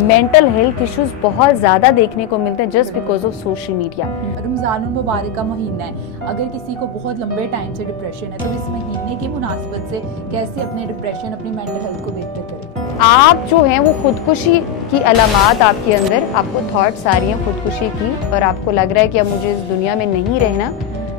Mental health issues बहुत ज़्यादा देखने को मिलते हैं just because of social media. Ramzan मुबारक का महीना है, अगर किसी को बहुत लंबे टाइम से डिप्रेशन है तो इस महीने की मुनासिबत से कैसे अपने डिप्रेशन, अपनी मेंटल हेल्थ को बेहतर करें? आप जो हैं वो खुदकुशी की अलामात आपके अंदर, आपको थॉट्स आ रही हैं खुदकुशी की और आपको लग रहा है कि अब मुझे इस दुनिया में नहीं रहना,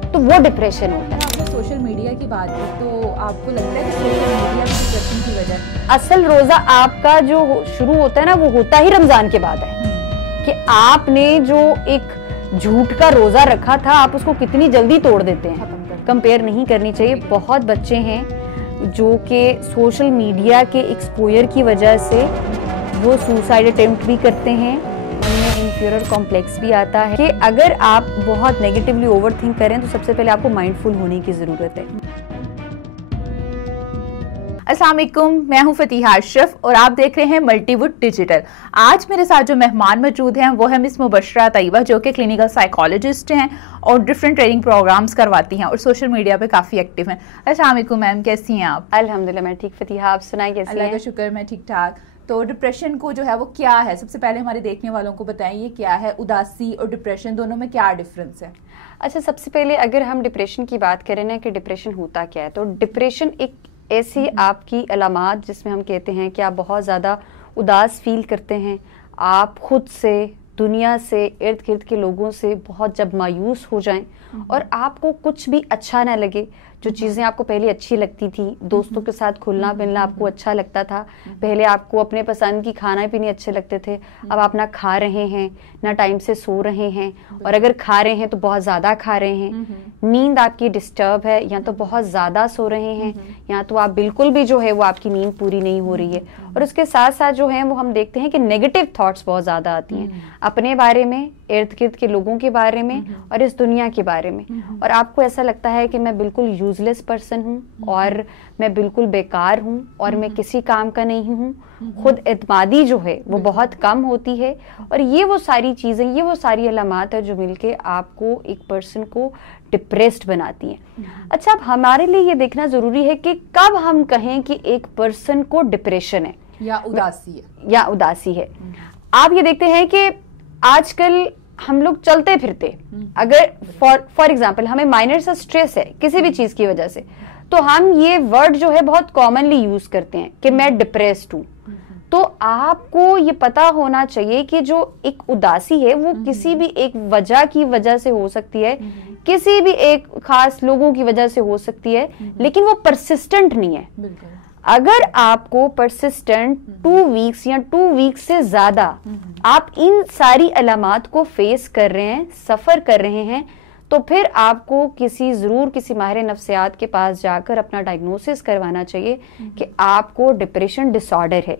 तो वो डिप्रेशन होता है। आपने सोशल मीडिया की बात की तो आपको लगता है कि सोशल मीडिया की डिप्रेशन की वजह है? असल रोजा आपका जो शुरू होता है ना वो होता ही रमजान के बाद है कि आपने जो एक झूठ का रोजा रखा था आप उसको कितनी जल्दी तोड़ देते हैं। कंपेयर नहीं करनी चाहिए। बहुत बच्चे हैं जो कि सोशल मीडिया के एक्सपोजर की वजह से वो सुसाइड अटेम्प्ट भी करते हैं, उनमें इन्फीरियर कॉम्प्लेक्स भी आता है। कि अगर आप बहुत नेगेटिवली ओवरथिंक करें तो सबसे पहले आपको माइंडफुल होने की जरूरत है। अस्सलाम वालेकुम, मैं हूं फतीहा अशरफ और आप देख रहे हैं मल्टीवुड डिजिटल। आज मेरे साथ जो मेहमान मौजूद हैं वो है मिस मुबशरा तैयबा, जो कि क्लिनिकल साइकोलॉजिस्ट हैं और डिफरेंट ट्रेनिंग प्रोग्राम्स करवाती हैं और सोशल मीडिया पे काफ़ी एक्टिव हैं। अस्सलाम वालेकुम मैम, कैसी हैं आप? अल्हम्दुलिल्लाह मैं ठीक। फतीहा आप सुनाइए कैसी हैं? अल्लाह का शुक्र, मैं ठीक ठाक। तो डिप्रेशन को जो है वो क्या है, सबसे पहले हमारे देखने वालों को बताएं ये क्या है? उदासी और डिप्रेशन दोनों में क्या डिफरेंस है? अच्छा, सबसे पहले अगर हम डिप्रेशन की बात करें ना कि डिप्रेशन होता क्या है, तो डिप्रेशन एक ऐसी आपकी अलामात जिसमें हम कहते हैं कि आप बहुत ज़्यादा उदास फील करते हैं, आप खुद से, दुनिया से, इर्द गिर्द के लोगों से बहुत जब मायूस हो जाएं और आपको कुछ भी अच्छा ना लगे। जो चीज़ें आपको पहले अच्छी लगती थी, दोस्तों के साथ खुलना मिलना आपको अच्छा लगता था, पहले आपको अपने पसंद की खाना पीने अच्छे लगते थे, अब आप ना खा रहे हैं ना टाइम से सो रहे हैं, और अगर खा रहे हैं तो बहुत ज़्यादा खा रहे हैं, नींद आपकी डिस्टर्ब है, या तो बहुत ज़्यादा सो रहे हैं या तो आप बिल्कुल भी जो है वो आपकी नींद पूरी नहीं हो रही है। और उसके साथ साथ जो है वो हम देखते हैं कि नेगेटिव थॉट्स बहुत ज़्यादा आती हैं अपने बारे में, इर्द गिर्द के लोगों के बारे में और इस दुनिया के बारे में, और आपको ऐसा लगता है कि मैं बिल्कुल यूजलेस पर्सन हूँ और मैं बिल्कुल बेकार हूँ और मैं किसी काम का नहीं हूँ। खुद एतमादी जो है वो बहुत कम होती है, और ये वो सारी चीज़ें, ये वो सारी अलामात है जो मिलके आपको एक पर्सन को डिप्रेस्ड बनाती हैं। अच्छा, अब हमारे लिए ये देखना ज़रूरी है कि कब हम कहें कि एक पर्सन को डिप्रेशन है या उदासी है। आप ये देखते हैं कि आजकल हम लोग चलते फिरते, अगर फॉर एग्जाम्पल हमें माइनर सा स्ट्रेस है किसी भी चीज की वजह से, तो हम ये वर्ड जो है बहुत कॉमनली यूज करते हैं कि मैं डिप्रेस्ड हूँ। तो आपको ये पता होना चाहिए कि जो एक उदासी है वो किसी भी एक वजह की वजह से हो सकती है, किसी भी एक खास लोगों की वजह से हो सकती है, लेकिन वो परसिस्टेंट नहीं है। अगर आपको परसिस्टेंट 2 वीक्स या 2 वीक्स से ज्यादा आप इन सारी अलामात को फेस कर रहे हैं, सफर कर रहे हैं, तो फिर आपको किसी माहिर नफ्सियात के पास जाकर अपना डायग्नोसिस करवाना चाहिए कि आपको डिप्रेशन डिसऑर्डर है।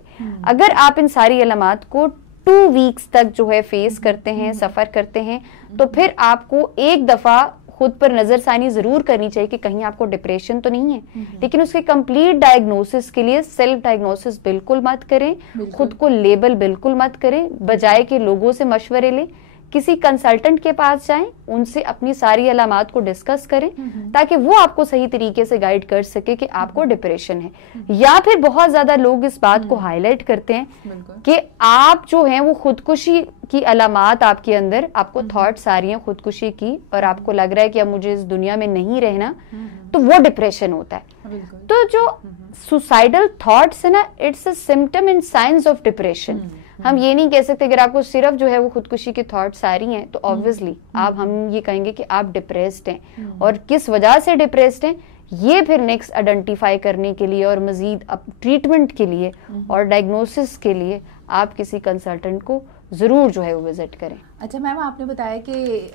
अगर आप इन सारी अलामात को 2 वीक्स तक जो है फेस करते हैं, सफर करते हैं, तो फिर आपको एक दफा खुद पर नजरसानी जरूर करनी चाहिए कि कहीं आपको डिप्रेशन तो नहीं है। लेकिन उसके कंप्लीट डायग्नोसिस के लिए सेल्फ डायग्नोसिस बिल्कुल मत करें, खुद को लेबल बिल्कुल मत करें, बजाय कि लोगों से मशवरे लें, किसी कंसल्टेंट के पास जाएं, उनसे अपनी सारी अलामात को डिस्कस करें ताकि वो आपको सही तरीके से गाइड कर सके कि आपको डिप्रेशन है। या फिर बहुत ज्यादा लोग इस बात को हाईलाइट करते हैं कि आप जो हैं वो खुदकुशी की अलामात आपके अंदर, आपको थॉट्स आ रही हैं खुदकुशी की और आपको लग रहा है कि अब मुझे इस दुनिया में नहीं रहना, तो वो डिप्रेशन होता है। तो जो सुसाइडल थॉट्स है ना, it's a symptom and science of depression. हम ये नहीं कह सकते अगर आपको सिर्फ जो है वो खुदकुशी की थॉट्स आ रही हैं तो ऑब्वियसली हम ये कहेंगे कि आप डिप्रेस्ड हैं, और किस वजह से डिप्रेस्ड हैं ये फिर नेक्स्ट आइडेंटिफाई करने के लिए और मजीद ट्रीटमेंट के लिए और डायग्नोसिस के लिए आप किसी कंसल्टेंट को जरूर जो है वो विजिट करें। अच्छा मैम, आपने बताया कि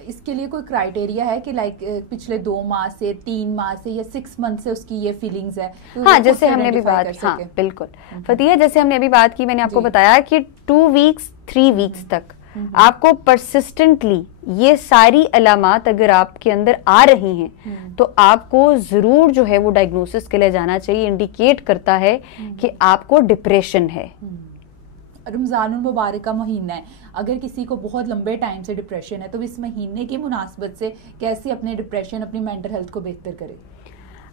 इसके लिए कोई क्राइटेरिया है कि लाइक पिछले 2 माह से, 3 माह से या 6 मंथ से उसकी ये फीलिंग्स है? तो हाँ, जैसे हमने अभी बात, हाँ बिल्कुल फतिया, जैसे हमने अभी बात की, मैंने आपको बताया कि 2 वीक्स 3 वीक्स तक आपको परसिस्टेंटली ये सारी अलामात अगर आपके अंदर आ रही हैं तो आपको जरूर जो है वो डायग्नोसिस के लिए जाना चाहिए। इंडिकेट करता है कि आपको डिप्रेशन है। रमज़ान मुबारक का महीना है, अगर किसी को बहुत लंबे टाइम से डिप्रेशन है तो इस महीने की मुनासिबत से कैसे अपने डिप्रेशन, अपनी मेंटल हेल्थ को बेहतर करे?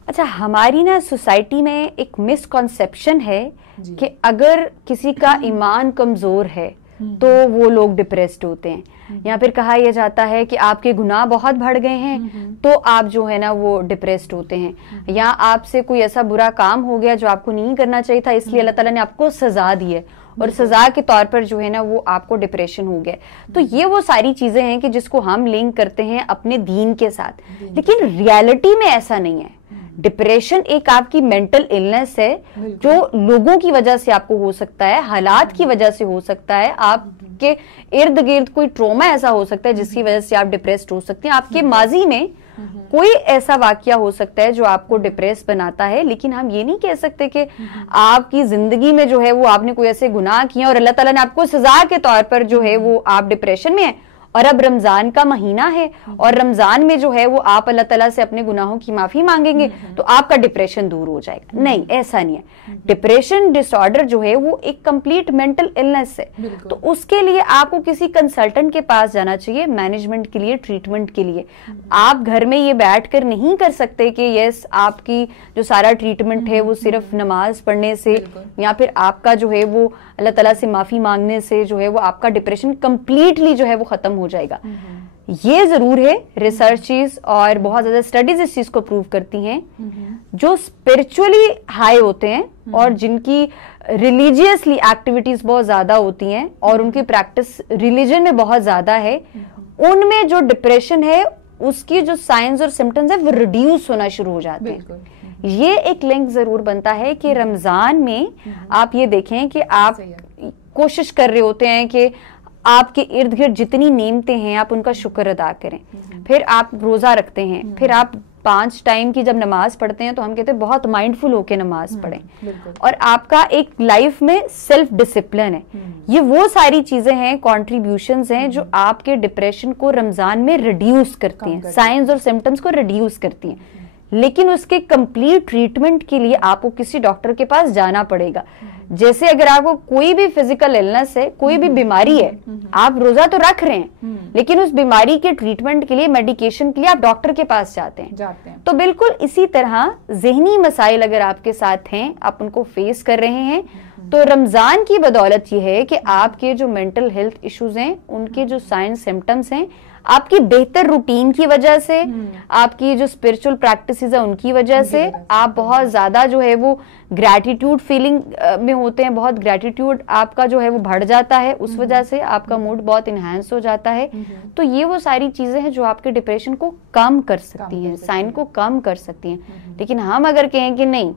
अच्छा, हमारी ना सोसाइटी में एक मिसकॉन्सेप्शन है कि अगर किसी का ईमान कमजोर है तो वो लोग डिप्रेस्ड होते हैं। या फिर कहा यह जाता है कि आपके गुनाह बहुत बढ़ गए हैं तो आप जो है ना वो डिप्रेस्ड होते हैं। या आपसे कोई ऐसा बुरा काम हो गया जो आपको नहीं करना चाहिए था, इसलिए अल्लाह ताला ने आपको सजा दी है और सजा के तौर पर जो है ना वो आपको डिप्रेशन हो गया। तो ये वो सारी चीजें हैं कि जिसको हम लिंक करते हैं अपने दीन के साथ, लेकिन रियलिटी में ऐसा नहीं है। डिप्रेशन एक आपकी मेंटल इलनेस है जो लोगों की वजह से आपको हो सकता है, हालात की वजह से हो सकता है, आपके इर्द गिर्द कोई ट्रॉमा ऐसा हो सकता है जिसकी वजह से आप डिप्रेस्ड हो सकते हैं, आपके माजी में कोई ऐसा वाकया हो सकता है जो आपको डिप्रेस बनाता है। लेकिन हम ये नहीं कह सकते कि आपकी जिंदगी में जो है वो आपने कोई ऐसे गुनाह किए और अल्लाह ताला ने आपको सजा के तौर पर जो है वो आप डिप्रेशन में है और अब रमजान का महीना है और रमजान में जो है वो आप अल्लाह ताला से अपने गुनाहों की माफी मांगेंगे तो आपका डिप्रेशन दूर हो जाएगा। नहीं, ऐसा नहीं है। डिप्रेशन डिसऑर्डर जो है वो एक कंप्लीट मेंटल इलनेस है, तो उसके लिए आपको किसी कंसल्टेंट के पास जाना चाहिए मैनेजमेंट के लिए, ट्रीटमेंट के लिए। आप घर में ये बैठ कर नहीं कर सकते कि यस आपकी जो सारा ट्रीटमेंट है वो सिर्फ नमाज पढ़ने से या फिर आपका जो है वो अल्लाह ताला से माफी मांगने से जो है वो आपका डिप्रेशन कंप्लीटली जो है वो खत्म हो जाएगा। ये जरूर है, रिसर्चेस और बहुत ज्यादा स्टडीज इस चीज को प्रूव करती हैं, जो स्पिरिचुअली हाई होते हैं और जिनकी रिलीजियसली एक्टिविटीज बहुत ज्यादा होती हैं और उनकी प्रैक्टिस रिलीजन में बहुत ज्यादा है, उनमें जो डिप्रेशन है उसकी जो साइंस और सिम्टम्स है वो रिड्यूस होना शुरू हो जाते हैं। ये एक लिंक जरूर बनता है कि रमजान में आप ये देखें कि आप कोशिश कर रहे होते हैं कि आपके इर्द गिर्द जितनी नेमतें हैं आप उनका शुक्र अदा करें, फिर आप रोजा रखते हैं, फिर आप 5 टाइम की जब नमाज पढ़ते हैं तो हम कहते हैं बहुत माइंडफुल होके नमाज पढ़ें और आपका एक लाइफ में सेल्फ डिसिप्लिन है। ये वो सारी चीजें हैं, कॉन्ट्रीब्यूशंस हैं जो आपके डिप्रेशन को रमजान में रिड्यूस करती हैं, साइंस और सिम्टम्स को रिड्यूस करती हैं। लेकिन उसके कंप्लीट ट्रीटमेंट के लिए आपको किसी डॉक्टर के पास जाना पड़ेगा। जैसे अगर आपको कोई भी फिजिकल इलनेस है, कोई भी बीमारी है, आप रोजा तो रख रहे हैं लेकिन उस बीमारी के ट्रीटमेंट के लिए, मेडिकेशन के लिए आप डॉक्टर के पास जाते हैं। तो बिल्कुल इसी तरह ज़हनी मसाइल अगर आपके साथ हैं, आप उनको फेस कर रहे हैं, तो रमजान की बदौलत ये है कि आपके जो मेंटल हेल्थ इश्यूज हैं उनके जो साइन सिम्टम्स हैं आपकी बेहतर रूटीन की वजह से, आपकी जो स्पिरिचुअल प्रैक्टिसेस है उनकी वजह से आप बहुत ज्यादा जो है वो ग्रैटिट्यूड फीलिंग में होते हैं, बहुत ग्रैटिट्यूड आपका जो है वो बढ़ जाता है, उस वजह से आपका मूड बहुत इनहैंस हो जाता है। तो ये वो सारी चीजें हैं जो आपके डिप्रेशन को कम कर सकती हैं, साइन को कम कर सकती हैं। लेकिन हम अगर कहें कि नहीं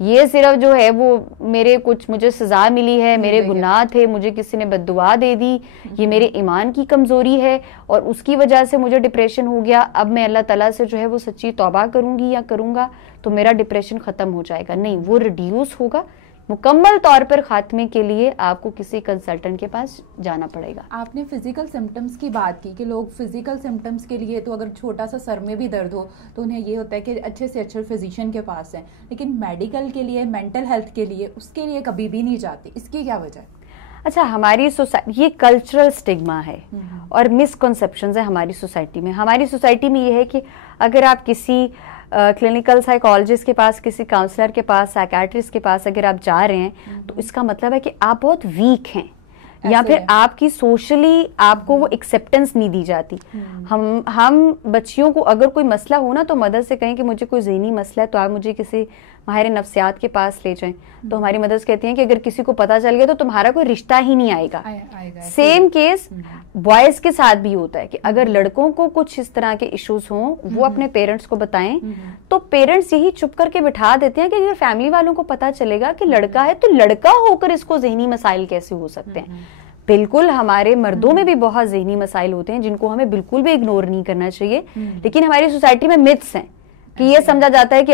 ये सिर्फ जो है वो मुझे सजा मिली है, मेरे गुनाह थे, मुझे किसी ने बद्दुआ दे दी, ये मेरे ईमान की कमजोरी है और उसकी वजह से मुझे डिप्रेशन हो गया, अब मैं अल्लाह ताला से जो है वो सच्ची तौबा करूंगी या करूंगा तो मेरा डिप्रेशन खत्म हो जाएगा। नहीं, वो रिड्यूस होगा। मुकम्मल तौर पर खात्मे के लिए आपको किसी कंसल्टेंट के पास जाना पड़ेगा। आपने फिजिकल सिम्टम्स की बात की कि लोग फिजिकल सिम्टम्स के लिए तो अगर छोटा सा सर में भी दर्द हो तो उन्हें ये होता है कि अच्छे से अच्छे फिजिशियन के पास है, लेकिन मेडिकल के लिए, मेंटल हेल्थ के लिए, उसके लिए कभी भी नहीं जाते। इसकी क्या वजह है? अच्छा, हमारी सोसाइटी, ये कल्चरल स्टिग्मा है और मिसकंसेप्शंस है हमारी सोसाइटी में। हमारी सोसाइटी में ये है कि अगर आप किसी क्लिनिकल साइकोलॉजिस्ट के पास, किसी काउंसलर के पास, साइकियाट्रिस्ट के पास अगर आप जा रहे हैं तो इसका मतलब है कि आप बहुत वीक हैं या फिर आपकी सोशली आपको वो एक्सेप्टेंस नहीं दी जाती। हम बच्चियों को अगर कोई मसला हो ना तो मदद से कहें कि मुझे कोई ज़हनी मसला है तो आप मुझे किसी माहिर नफ्सियात के पास ले जाएं, तो हमारी मदद कहती हैं कि अगर किसी को पता चल गया तो तुम्हारा कोई रिश्ता ही नहीं आएगा। सेम केस बॉयज के साथ भी होता है कि अगर लड़कों को कुछ इस तरह के इश्यूज हों वो अपने पेरेंट्स को बताएं तो पेरेंट्स यही चुप करके बिठा देते हैं कि अगर फैमिली वालों को पता चलेगा कि लड़का है तो लड़का होकर इसको ज़हनी मसाइल कैसे हो सकते हैं। बिल्कुल, हमारे मर्दों में भी बहुत ज़हनी मसाइल होते हैं जिनको हमें बिल्कुल भी इग्नोर नहीं करना चाहिए। लेकिन हमारी सोसाइटी में मिथ्स हैं कि ये समझा जाता है कि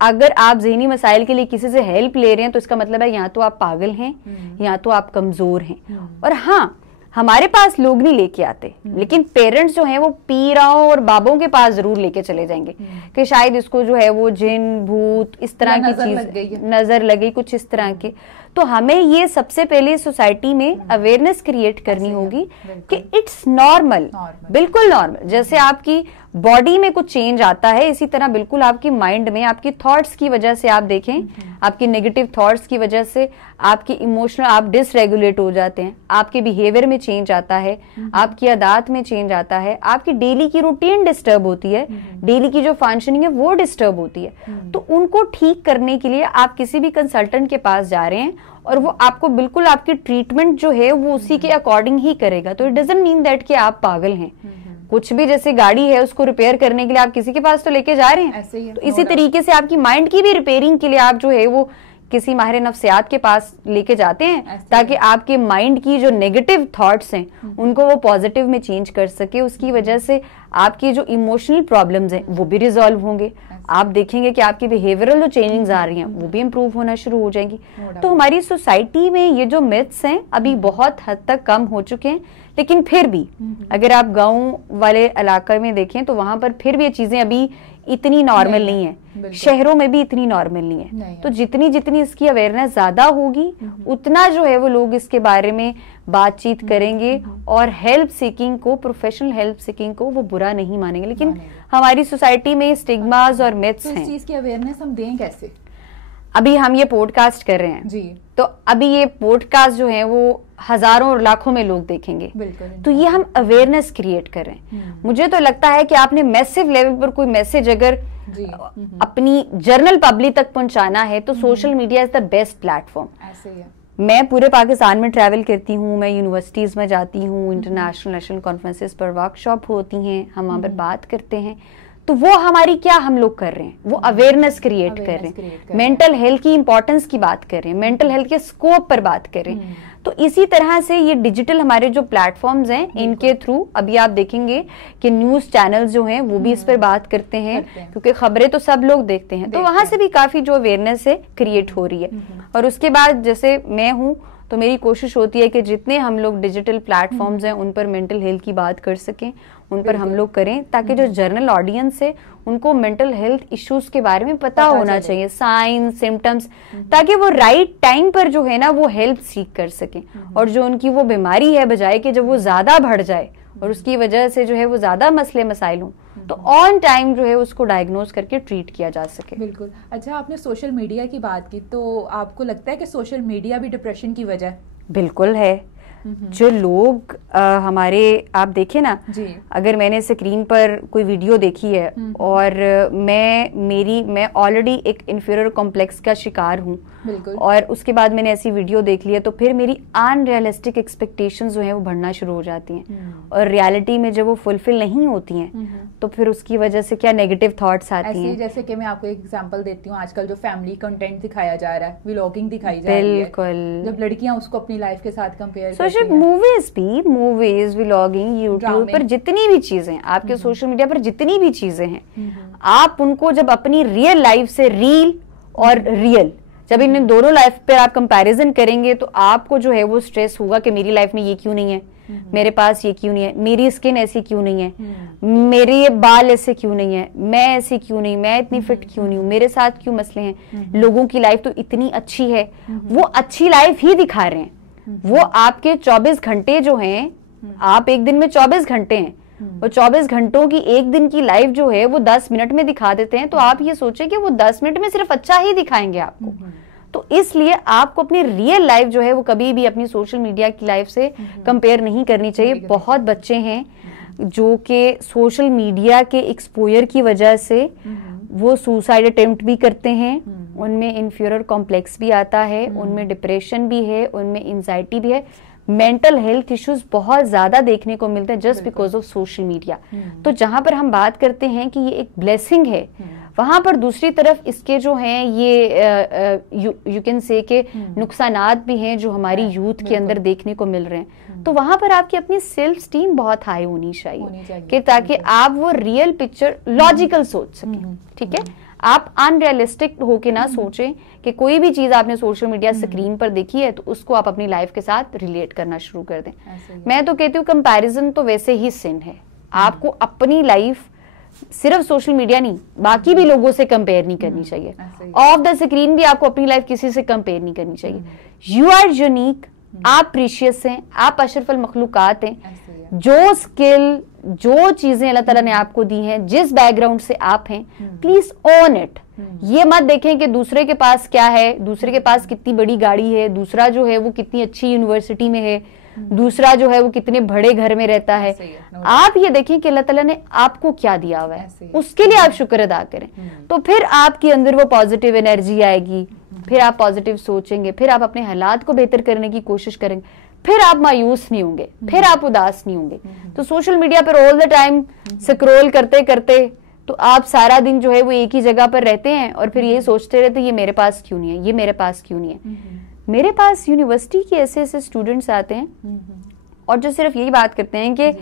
अगर आप ज़हनी मसाइल के लिए किसी से हेल्प ले रहे हैं तो इसका मतलब है या तो आप पागल हैं या तो आप कमजोर हैं। और हाँ, हमारे पास लोग नहीं लेके आते, लेकिन पेरेंट्स जो हैं वो पीराओं और बाबों के पास जरूर लेके चले जाएंगे कि शायद इसको जो है वो जिन भूत इस तरह की चीज नजर लगी, कुछ इस तरह के। तो हमें ये सबसे पहले सोसाइटी में अवेयरनेस क्रिएट करनी होगी कि इट्स नॉर्मल, बिल्कुल नॉर्मल। जैसे आपकी बॉडी में कुछ चेंज आता है, इसी तरह बिल्कुल आपकी माइंड में आपकी थॉट्स की वजह से, आप देखें आपकी नेगेटिव थॉट्स की वजह से आपकी इमोशनल, आप डिसरेगुलेट हो जाते हैं, आपके बिहेवियर में चेंज आता है, आपकी आदत में चेंज आता है, आपकी डेली की रूटीन डिस्टर्ब होती है, डेली की जो फंक्शनिंग है वो डिस्टर्ब होती है। तो उनको ठीक करने के लिए आप किसी भी कंसल्टेंट के पास जा रहे हैं और वो आपको बिल्कुल आपकी ट्रीटमेंट जो है वो उसी के अकॉर्डिंग ही करेगा। तो इट डजंट मीन दैट कि आप पागल हैं। कुछ भी, जैसे गाड़ी है उसको रिपेयर करने के लिए आप किसी के पास तो लेके जा रहे हैं, तो इसी तरीके से आपकी माइंड की भी रिपेयरिंग के लिए आप जो है वो किसी माहिर नफ्सियात के पास लेके जाते हैं, ताकि आपके माइंड की जो नेगेटिव थॉट्स हैं उनको वो पॉजिटिव में चेंज कर सके। उसकी वजह से आपकी जो इमोशनल प्रॉब्लम्स हैं वो भी रिजॉल्व होंगे। आप देखेंगे कि आपकी बिहेवियरल जो चेंजिंग्स आ रही हैं वो भी इम्प्रूव होना शुरू हो जाएंगी। तो हमारी सोसाइटी में ये जो मिथ्स हैं अभी बहुत हद तक कम हो चुके हैं, लेकिन फिर भी अगर आप गांव वाले इलाके में देखें तो वहां पर फिर भी ये चीजें अभी इतनी नॉर्मल नहीं है, शहरों में भी इतनी नॉर्मल नहीं है। तो जितनी जितनी इसकी अवेयरनेस ज्यादा होगी उतना जो है वो लोग इसके बारे में बातचीत करेंगे और हेल्प सीकिंग को, प्रोफेशनल हेल्प सीकिंग को वो बुरा नहीं मानेंगे। लेकिन हमारी सोसाइटी में स्टिग्मास और मिथ्स हैं। इस चीज की अवेयरनेस हम दें कैसे? अभी हम ये पॉडकास्ट कर रहे हैं जी, तो अभी ये पॉडकास्ट जो है वो हजारों और लाखों में लोग देखेंगे, तो ये हम अवेयरनेस क्रिएट कर रहे हैं। मुझे तो लगता है कि आपने मैसिव लेवल पर कोई मैसेज अगर अपनी जनरल पब्लिक तक पहुंचाना है तो social media is the best platform. मैं पूरे पाकिस्तान में ट्रैवल करती हूँ, मैं यूनिवर्सिटीज में जाती हूँ, इंटरनेशनल नेशनल कॉन्फ्रेंसेस पर वर्कशॉप होती हैं, हम वहाँ पर बात करते हैं। तो वो हमारी क्या हम लोग कर रहे हैं, वो अवेयरनेस क्रिएट कर रहे हैं, मेंटल हेल्थ की इंपॉर्टेंस की बात कर रहे हैं, मेंटल हेल्थ के स्कोप पर बात कर रहे हैं। तो इसी तरह से ये डिजिटल हमारे जो प्लेटफॉर्म्स हैं इनके थ्रू अभी आप देखेंगे कि न्यूज चैनल्स जो हैं वो भी इस पर बात करते हैं, क्योंकि खबरें तो सब लोग देखते हैं, तो वहां से भी काफी जो अवेयरनेस है क्रिएट हो रही है। और उसके बाद जैसे मैं हूँ तो मेरी कोशिश होती है कि जितने हम लोग डिजिटल प्लेटफॉर्म्स हैं उन पर मेंटल हेल्थ की बात कर सकें, उन पर हम लोग करें, ताकि जो जनरल ऑडियंस है उनको मेंटल हेल्थ इश्यूज के बारे में पता होना चाहिए, साइंस, सिम्टम्स, ताकि वो राइट टाइम पर जो है ना वो हेल्प सीख कर सकें। और जो उनकी वो बीमारी है, बजाय कि जब वो ज्यादा बढ़ जाए और उसकी वजह से जो है वो ज्यादा मसले मसाइल हों, तो ऑन टाइम जो है उसको डायग्नोज करके ट्रीट किया जा सके। बिल्कुल। अच्छा, आपने सोशल मीडिया की बात की, तो आपको लगता है कि सोशल मीडिया भी डिप्रेशन की वजह? बिल्कुल है। जो लोग हमारे, आप देखें ना जी, अगर मैंने स्क्रीन पर कोई वीडियो देखी है और मैं ऑलरेडी एक इन्फीरियर कॉम्प्लेक्स का शिकार हूँ और उसके बाद मैंने ऐसी वीडियो देख ली है, तो फिर मेरी अनरियलिस्टिक एक्सपेक्टेशंस जो हैं वो बढ़ना शुरू हो जाती हैं और रियलिटी में जब वो फुलफिल नहीं होती हैं तो फिर उसकी वजह से क्या नेगेटिव थॉट्स आती हैं। जैसे कि मैं आपको एक एग्जांपल देती हूँ, आजकल जो फैमिली कंटेंट दिखाया जा रहा है, व्लॉगिंग दिखाई जा रही है, बिल्कुल, जब लड़कियां उसको अपनी लाइफ के साथ कंपेयर करती हैं। मूवीज, व्लॉगिंग, यूट्यूब पर जितनी भी चीजें आपके सोशल मीडिया पर जितनी भी चीजें हैं, आप उनको जब अपनी रियल लाइफ से रील और रियल, जब इन दोनों लाइफ पे आप कंपैरिजन करेंगे तो आपको जो है वो स्ट्रेस होगा कि मेरी लाइफ में ये क्यों नहीं है, मेरे पास ये क्यों नहीं है, मेरी स्किन ऐसी क्यों नहीं है, मेरे ये बाल ऐसे क्यों नहीं है, मैं ऐसी क्यों नहीं, मैं इतनी फिट क्यों नहीं हूँ, मेरे साथ क्यों मसले हैं, लोगों की लाइफ तो इतनी अच्छी है। वो अच्छी लाइफ ही दिखा रहे हैं, वो आपके 24 घंटे जो हैं, आप एक दिन में 24 घंटे हैं, वो 24 घंटों की एक दिन की लाइफ जो है वो 10 मिनट में दिखा देते हैं। तो आप ये सोचें कि वो 10 मिनट में सिर्फ अच्छा ही दिखाएंगे आपको। तो इसलिए आपको अपनी रियल लाइफ जो है वो कभी भी अपनी सोशल मीडिया की लाइफ से कंपेयर नहीं करनी चाहिए। बहुत बच्चे हैं जो कि सोशल मीडिया के एक्सपोजर की वजह से वो सुसाइड अटेम्प्ट भी करते हैं, उनमें इन्फीरियर कॉम्प्लेक्स भी आता है, उनमें डिप्रेशन भी है, उनमें एंजाइटी भी है, मेंटल हेल्थ इश्यूज बहुत ज्यादा देखने को मिलते हैं just because of social media. तो जहां पर हम बात करते हैं कि ये एक ब्लेसिंग है, वहां पर दूसरी तरफ इसके जो हैं ये यू कैन से के नुकसानात भी हैं जो हमारी यूथ के अंदर देखने को मिल रहे हैं। तो वहां पर आपकी अपनी सेल्फ स्टीम बहुत हाई होनी चाहिए कि ताकि आप वो रियल पिक्चर लॉजिकल सोच सकें। ठीक है, आप अनरियलिस्टिक होके ना सोचें कि कोई भी चीज आपने सोशल मीडिया स्क्रीन पर देखी है तो उसको आप अपनी लाइफ के साथ रिलेट करना शुरू कर दें। मैं तो कहती हूँ कंपैरिजन तो वैसे ही सिन है। आपको अपनी लाइफ सिर्फ सोशल मीडिया नहीं, बाकी भी लोगों से कंपेयर नहीं करनी चाहिए। ऑफ द स्क्रीन भी आपको अपनी लाइफ किसी से कंपेयर नहीं करनी चाहिए। यू आर यूनिक, आप प्रीशियस हैं, आप अशरफुल मखलूकात हैं। जो स्किल, जो चीजें अल्लाह ताला ने आपको दी हैं, जिस बैकग्राउंड से आप हैं, प्लीज ओन इट। ये मत देखें कि दूसरे के पास क्या है, दूसरे के पास कितनी बड़ी गाड़ी है, दूसरा जो है वो कितनी अच्छी यूनिवर्सिटी में है, दूसरा जो है वो कितने बड़े घर में रहता है। आप ये देखें कि अल्लाह ताला ने आपको क्या दिया हुआ है, उसके लिए आप शुक्र अदा करें। तो फिर आपके अंदर वो पॉजिटिव एनर्जी आएगी, फिर आप पॉजिटिव सोचेंगे, फिर आप अपने हालात को बेहतर करने की कोशिश करेंगे, फिर आप मायूस नहीं होंगे, फिर आप उदास नहीं होंगे। तो सोशल मीडिया पर ऑल द टाइम स्क्रॉल करते करते तो आप सारा दिन जो है वो एक ही जगह पर रहते हैं और फिर यही सोचते रहते हैं ये मेरे पास क्यों नहीं है, ये मेरे पास क्यों नहीं है। मेरे पास यूनिवर्सिटी के ऐसे ऐसे स्टूडेंट्स आते हैं और जो सिर्फ यही बात करते हैं कि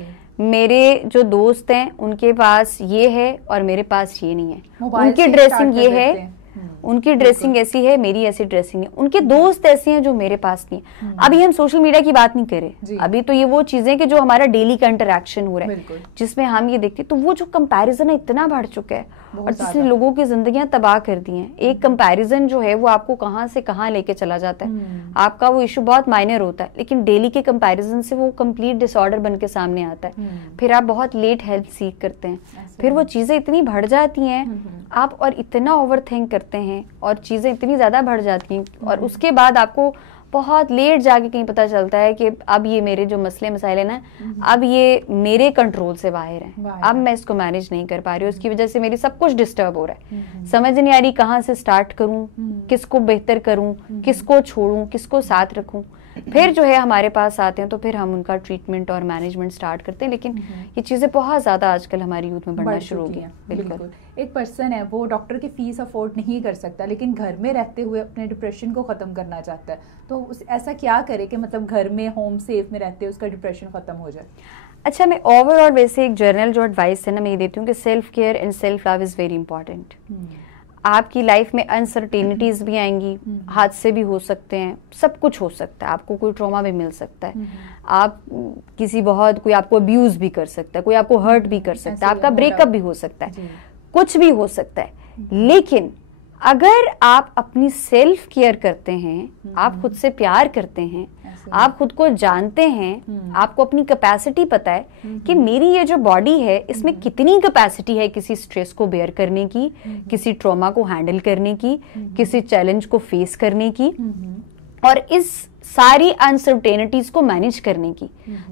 मेरे जो दोस्त हैं उनके पास ये है और मेरे पास ये नहीं है, उनकी ड्रेसिंग ये है, उनकी ड्रेसिंग ऐसी है, मेरी ऐसी ड्रेसिंग है, उनके दोस्त ऐसे हैं जो मेरे पास नहीं है। अभी हम सोशल मीडिया की बात नहीं करें, अभी तो ये वो चीजें कि जो हमारा डेली का इंटरेक्शन हो रहा है जिसमें हम ये देखते हैं, तो वो जो कंपैरिजन है इतना बढ़ चुका है और जिसने लोगों की जिंदगियां तबाह कर दी हैं। एक कंपैरिजन जो है वो आपको कहां से कहां लेके चला जाता है। आपका वो इशू बहुत माइनर होता है, लेकिन डेली के कंपैरिजन से वो कंप्लीट डिसऑर्डर बन के सामने आता है। फिर आप बहुत लेट हेल्प सीख करते हैं, फिर वो चीजें इतनी बढ़ जाती हैं आप और इतना ओवर थिंक करते हैं और चीजें इतनी ज्यादा बढ़ जाती हैं और उसके बाद आपको बहुत लेट जाके कहीं पता चलता है कि अब ये मेरे जो मसले मसाइल है ना, अब ये मेरे कंट्रोल से बाहर हैं, अब मैं इसको मैनेज नहीं कर पा रही हूँ, उसकी वजह से मेरी सब कुछ डिस्टर्ब हो रहा है। समझ नहीं आ रही कहाँ से स्टार्ट करूँ, किसको बेहतर करूँ, किसको छोड़ूं, किसको साथ रखूं। फिर जो है हमारे पास आते हैं तो फिर हम उनका ट्रीटमेंट और मैनेजमेंट स्टार्ट करते हैं। लेकिन ये चीजें बहुत ज्यादा आजकल हमारी यूथ में बढ़ना शुरू हो गई हैं। बिल्कुल। एक पर्सन है वो डॉक्टर की फीस अफोर्ड नहीं कर सकता, लेकिन घर में रहते हुए अपने डिप्रेशन को खत्म करना चाहता है, तो ऐसा क्या करे कि मतलब घर में होम सेफ में रहते हुए उसका डिप्रेशन खत्म हो जाए? अच्छा, मैं ओवरऑल वैसे एक जर्नल जो एडवाइस है ना मैं ये देती हूँ कि self care and self love is very important. आपकी लाइफ में अनसर्टेनिटीज भी आएंगी, हादसे भी हो सकते हैं, सब कुछ हो सकता है, आपको कोई ट्रॉमा भी मिल सकता है, आप कोई आपको अब्यूज भी कर सकता है, कोई आपको हर्ट भी कर सकता है, आपका ब्रेकअप भी हो सकता है, कुछ भी हो सकता है। लेकिन अगर आप अपनी सेल्फ केयर करते हैं, आप खुद से प्यार करते हैं, आप खुद को जानते हैं, आपको अपनी कैपेसिटी पता है कि मेरी ये जो बॉडी है इसमें कितनी कैपेसिटी है किसी स्ट्रेस को बेयर करने की, किसी ट्रॉमा को हैंडल करने की, किसी चैलेंज को फेस करने की और इस सारी अनसर्टेनिटीज को मैनेज करने की।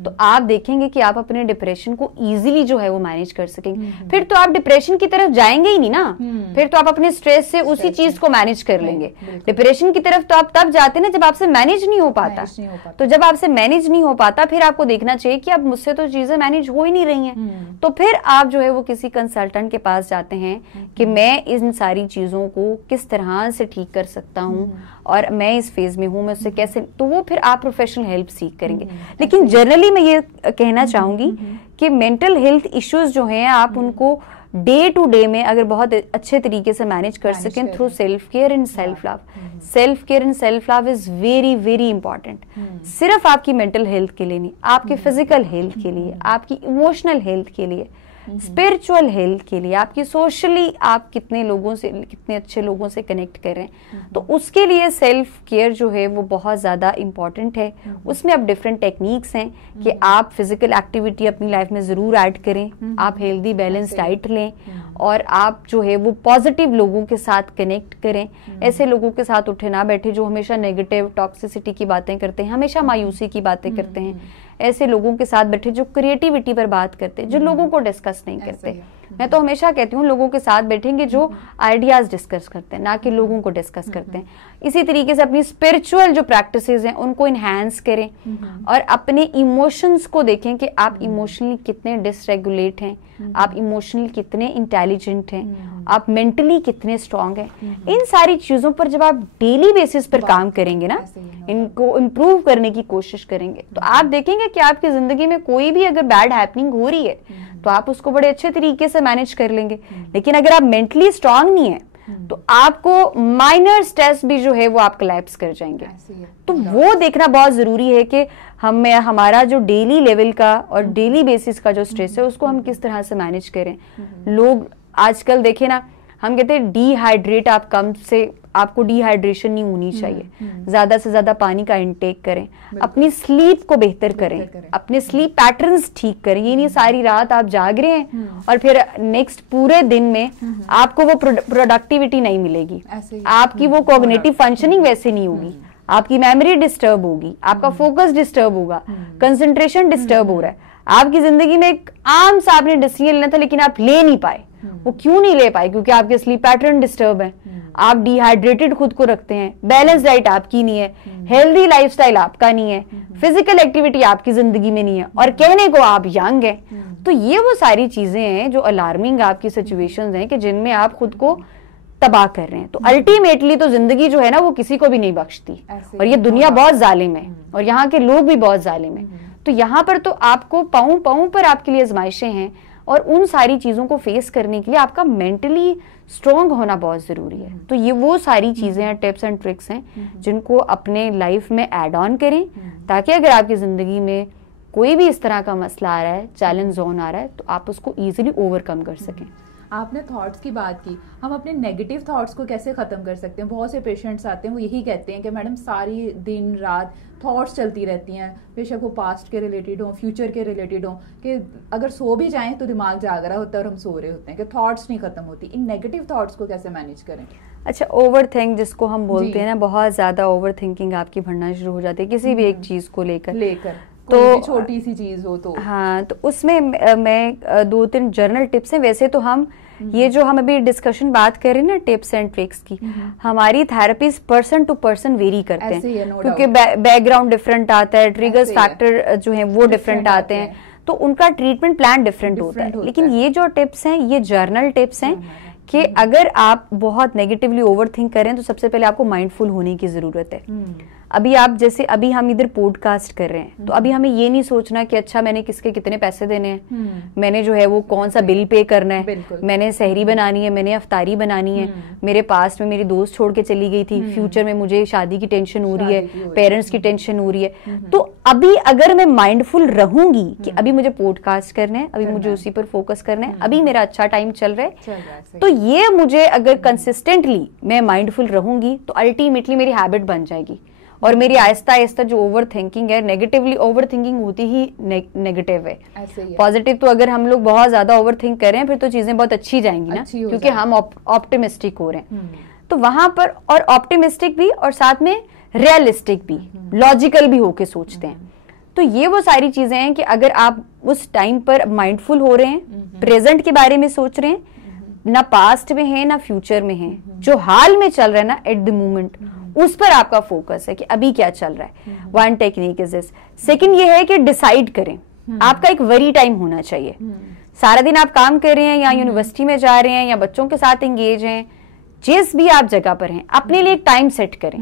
तो आप देखेंगे कि आप अपने डिप्रेशन को इजीली जो है वो मैनेज कर सकेंगे। फिर तो आप डिप्रेशन की तरफ जाएंगे ही नहीं ना, फिर तो आप अपने स्ट्रेस से उसी चीज को मैनेज कर लेंगे। डिप्रेशन की तरफ तो आप तब जाते ना जब आपसे मैनेज नहीं हो पाता। तो जब आपसे मैनेज नहीं हो पाता फिर आपको देखना चाहिए कि अब मुझसे तो चीजें मैनेज हो ही नहीं रही हैं। तो फिर आप जो है वो किसी कंसल्टेंट के पास जाते हैं कि मैं इन सारी चीजों को किस तरह से ठीक कर सकता हूँ और मैं इस फेज में हूँ, मैं उससे कैसे, तो वो फिर आप प्रोफेशनल हेल्प सीख करेंगे। लेकिन जनरली मैं ये कहना चाहूंगी कि मेंटल हेल्थ इश्यूज जो हैं आप उनको डे टू डे में अगर बहुत अच्छे तरीके से मैनेज कर सकें through self care and self love. Self care and self love is very very important. सिर्फ आपकी मेंटल हेल्थ के लिए नहीं, आपके फिजिकल हेल्थ के लिए, आपकी इमोशनल हेल्थ के लिए, स्पिरिचुअल हेल्थ के लिए, आपकी सोशली आप कितने लोगों से, कितने अच्छे लोगों से कनेक्ट कर रहे हैं, तो उसके लिए सेल्फ केयर जो है वो बहुत ज़्यादा इम्पॉर्टेंट है। उसमें अब डिफरेंट टेक्निक्स हैं कि आप फिजिकल एक्टिविटी अपनी लाइफ में ज़रूर ऐड करें, आप हेल्दी बैलेंस डाइट लें और आप जो है वो पॉजिटिव लोगों के साथ कनेक्ट करें। ऐसे लोगों के साथ उठे ना बैठे जो हमेशा नेगेटिव टॉक्सिसिटी की बातें करते हैं, हमेशा मायूसी की बातें करते हैं। ऐसे लोगों के साथ बैठे जो क्रिएटिविटी पर बात करते हैं, जो लोगों को डिस्कस नहीं करते। मैं तो हमेशा कहती हूँ लोगों के साथ बैठेंगे जो आइडियाज डिस्कस करते हैं, ना कि लोगों को डिस्कस करते हैं। इसी तरीके से अपनी स्पिरिचुअल जो प्रैक्टिसेस हैं उनको इन्हांस करें और अपने इमोशंस को देखें कि आप इमोशनली कितने डिसरेगुलेट हैं, आप इमोशनली कितने इंटेलिजेंट हैं, आप मेंटली कितने स्ट्रांग हैं। इन सारी चीजों पर जब आप डेली बेसिस पर काम करेंगे ना, इनको इम्प्रूव करने की कोशिश करेंगे, तो आप देखेंगे कि आपकी जिंदगी में कोई भी अगर बैड हैपनिंग हो रही है तो आप उसको बड़े अच्छे तरीके से मैनेज कर लेंगे। लेकिन अगर आप मेंटली स्ट्रांग नहीं है तो आपको माइनर स्ट्रेस भी जो है वो आप कोलैप्स कर जाएंगे। तो वो देखना बहुत जरूरी है कि हमारा जो डेली लेवल का और डेली बेसिस का जो स्ट्रेस है उसको हम किस तरह से मैनेज करें। लोग आजकल देखे ना, हम कहते हैं डिहाइड्रेट, आप कम से आपको डिहाइड्रेशन नहीं होनी चाहिए, ज्यादा से ज्यादा पानी का इंटेक करें, अपनी स्लीप को बेहतर करें, अपने स्लीप पैटर्न्स ठीक करें। ये नहीं सारी रात आप जाग रहे हैं और फिर नेक्स्ट पूरे दिन में आपको वो प्रोडक्टिविटी नहीं मिलेगी, आपकी वो कॉग्निटिव फंक्शनिंग वैसे नहीं होगी, आपकी मेमोरी डिस्टर्ब होगी, आपका फोकस डिस्टर्ब होगा, कंसंट्रेशन डिस्टर्ब हो रहा है। आपकी जिंदगी में एक आम सा आपने डिसीजन लेना था लेकिन आप ले नहीं पाए। वो क्यों नहीं ले पाए? क्योंकि आपके स्लीप पैटर्न डिस्टर्ब है, आप डिहाइड्रेटेड खुद को रखते हैं, बैलेंस डाइट आपकी नहीं है, हेल्दी लाइफस्टाइल आपका नहीं है, फिजिकल एक्टिविटी आपकी जिंदगी में नहीं है, और कहने को आप यंग हैं। तो ये वो सारी चीजें हैं जो अलार्मिंग आपकी सिचुएशंस हैं कि जिनमें आप खुद को तबाह कर रहे हैं। तो अल्टीमेटली तो जिंदगी जो है ना वो किसी को भी नहीं बख्शती, और ये दुनिया बहुत जालिम है और यहाँ के लोग भी बहुत जालिम है। तो यहाँ पर तो आपको पाँव पाँव पर आपके लिए आजमाइशें हैं, और उन सारी चीजों को फेस करने के लिए आपका मेंटली स्ट्रॉन्ग होना बहुत जरूरी है। तो ये वो सारी चीजें हैं, टिप्स एंड ट्रिक्स हैं जिनको अपने लाइफ में ऐड ऑन करें, ताकि अगर आपकी जिंदगी में कोई भी इस तरह का मसला आ रहा है, चैलेंज जोन आ रहा है, तो आप उसको इजीली ओवरकम कर सकें। आपने थॉट्स की बात की, हम अपने नेगेटिव थॉट्स को कैसे ख़त्म कर सकते हैं? बहुत से पेशेंट्स आते हैं वो यही कहते हैं कि मैडम सारी दिन रात थॉट्स चलती रहती हैं, बेशक वो पास्ट के रिलेटेड हो, फ्यूचर के रिलेटेड हो, कि अगर सो भी जाएं तो दिमाग जाग रहा होता है और हम सो रहे होते हैं, कि थॉट्स नहीं खत्म होती। इन नेगेटिव थॉट्स को कैसे मैनेज करें? अच्छा, ओवर थिंक जिसको हम बोलते हैं ना, बहुत ज्यादा ओवर थिंकिंग आपकी बढ़ना शुरू हो जाती है किसी भी एक चीज को लेकर तो छोटी सी चीज हो तो हाँ, तो उसमें मैं 2-3 जर्नल टिप्स हैं। वैसे तो हम ये जो हम अभी डिस्कशन बात कर रहे हैं ना टिप्स एंड ट्रिक्स की, हमारी therapies person to person vary करते हैं, क्योंकि बैकग्राउंड डिफरेंट आता है, ट्रिगर्स फैक्टर जो है वो डिफरेंट आते हैं, तो उनका ट्रीटमेंट प्लान डिफरेंट होता है। लेकिन ये जो टिप्स हैं ये जर्नल टिप्स हैं कि अगर आप बहुत नेगेटिवली ओवर थिंक करें तो सबसे पहले आपको माइंडफुल होने की जरूरत है। अभी आप जैसे अभी हम इधर पॉडकास्ट कर रहे हैं, तो अभी हमें ये नहीं सोचना कि अच्छा मैंने किसके कितने पैसे देने हैं, मैंने जो है वो कौन सा बिल पे करना है, मैंने सहरी बनानी है, मैंने अफ्तारी बनानी है, मेरे पास्ट में मेरी दोस्त छोड़ के चली गई थी, फ्यूचर में मुझे शादी की टेंशन हो रही है, पेरेंट्स की टेंशन हो रही है। तो अभी अगर मैं माइंडफुल रहूंगी कि अभी मुझे पॉडकास्ट करना है, अभी मुझे उसी पर फोकस करना है, अभी मेरा अच्छा टाइम चल रहा है, तो ये मुझे अगर कंसिस्टेंटली मैं माइंडफुल रहूंगी तो अल्टीमेटली मेरी हैबिट बन जाएगी। और मेरी आहिस्ता आहिस्ता जो ओवर थिंकिंग है, नेगेटिवली ओवर थिंकिंग होती ही नेगेटिव है। पॉजिटिव तो अगर हम लोग बहुत ज्यादा ओवर थिंक कर रहे हैं फिर तो चीजें बहुत अच्छी जाएंगी ना, क्योंकि हम ऑप्टिमिस्टिक हो रहे हैं। तो वहां पर और ऑप्टिमिस्टिक भी और साथ में रियलिस्टिक भी, लॉजिकल भी होके सोचते हैं। तो ये वो सारी चीजें हैं कि अगर आप उस टाइम पर माइंडफुल हो रहे हैं, प्रेजेंट के बारे में सोच रहे हैं, ना पास्ट में है ना फ्यूचर में है, जो हाल में चल रहा है ना एट द मोमेंट, उस पर आपका फोकस है कि अभी क्या चल रहा है। One technique is this. Second ये है कि डिसाइड करें, आपका एक वरी टाइम होना चाहिए। सारा दिन आप काम कर रहे हैं या यूनिवर्सिटी में जा रहे हैं या बच्चों के साथ एंगेज हैं, जिस भी आप जगह पर हैं, अपने लिए एक टाइम सेट करें।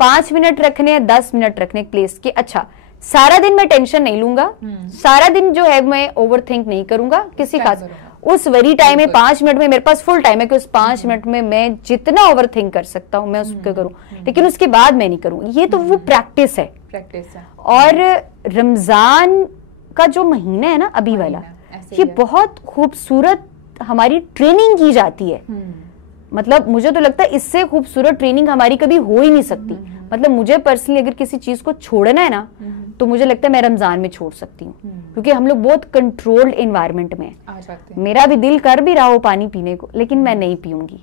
5 मिनट रखने हैं, 10 मिनट रखने प्लेस के। अच्छा, सारा दिन मैं टेंशन नहीं लूंगा, सारा दिन जो है मैं ओवर थिंक नहीं करूंगा किसी का। उस वरी टाइम में 5 मिनट में मेरे पास फुल टाइम है कि उस 5 मिनट में मैं जितना ओवर थिंक कर सकता हूं मैं उसको करूं, लेकिन उसके बाद मैं नहीं करूं। ये तो वो प्रैक्टिस है। और रमजान का जो महीना है ना अभी वाला, ये बहुत खूबसूरत हमारी ट्रेनिंग की जाती है। मतलब मुझे तो लगता है इससे खूबसूरत ट्रेनिंग हमारी कभी हो ही नहीं सकती। मतलब मुझे पर्सनली अगर किसी चीज को छोड़ना है ना, तो मुझे लगता है मैं रमजान में छोड़ सकती हूँ, क्योंकि हम लोग बहुत कंट्रोल्ड एनवायरनमेंट में मेरा भी दिल कर भी रहा हो पानी पीने को, लेकिन मैं नहीं पीऊंगी।